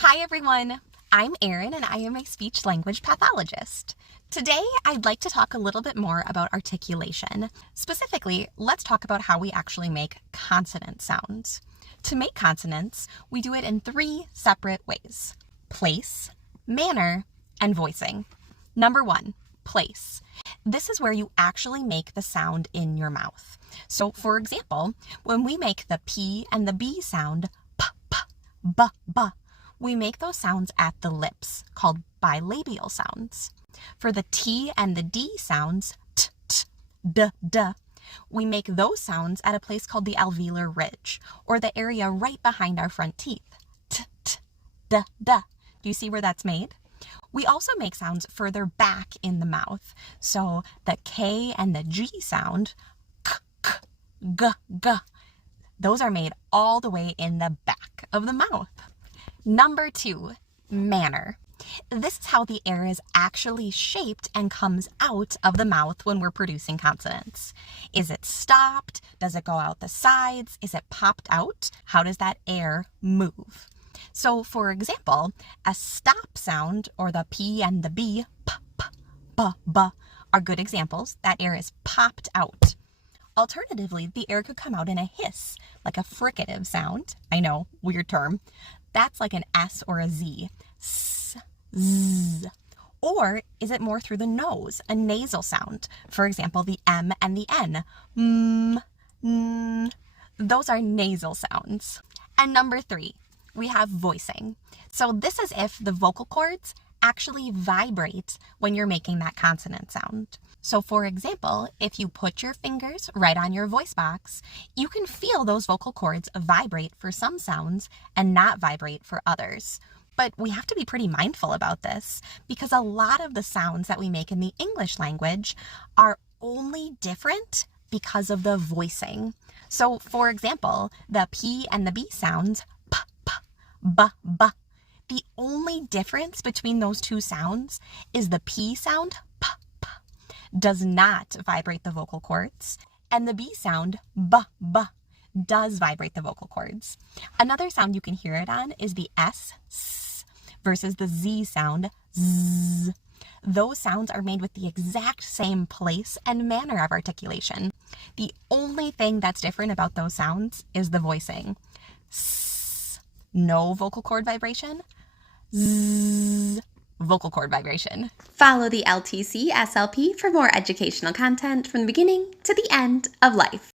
Hi everyone, I'm Erin and I am a speech language pathologist. Today I'd like to talk a little bit more about articulation. Specifically, let's talk about how we actually make consonant sounds. To make consonants, we do it in three separate ways: place, manner, and voicing. Number one, place. This is where you actually make the sound in your mouth. So for example, when we make the P and the B sound, p, p, b, b, we make those sounds at the lips, called bilabial sounds. For the T and the D sounds, t, t, d, d, we make those sounds at a place called the alveolar ridge, or the area right behind our front teeth. T, t, d, d. Do you see where that's made? We also make sounds further back in the mouth. So the K and the G sound, k, k, g, g, those are made all the way in the back of the mouth. Number two, manner. This is how the air is actually shaped and comes out of the mouth when we're producing consonants. Is it stopped? Does it go out the sides? Is it popped out? How does that air move? So for example, a stop sound, or the P and the B, p, p, b, b, are good examples. That air is popped out. Alternatively, the air could come out in a hiss, like a fricative sound. I know, weird term. That's like an S or a Z. S, Z. Or is it more through the nose, a nasal sound? For example, the M and the N. M, N. Those are nasal sounds. And number three, we have voicing. So this is if the vocal cords actually vibrate when you're making that consonant sound. So for example, if you put your fingers right on your voice box, you can feel those vocal cords vibrate for some sounds and not vibrate for others. But we have to be pretty mindful about this because a lot of the sounds that we make in the English language are only different because of the voicing. So for example, the P and the B sounds, p, p, b, b. The only difference between those two sounds is the P sound, p, p, does not vibrate the vocal cords, and the B sound, b, b, does vibrate the vocal cords. Another sound you can hear it on is the S, s, versus the Z sound, z. Those sounds are made with the exact same place and manner of articulation. The only thing that's different about those sounds is the voicing. S, no vocal cord vibration. Z, vocal cord vibration. Follow the LTC SLP for more educational content from the beginning to the end of life.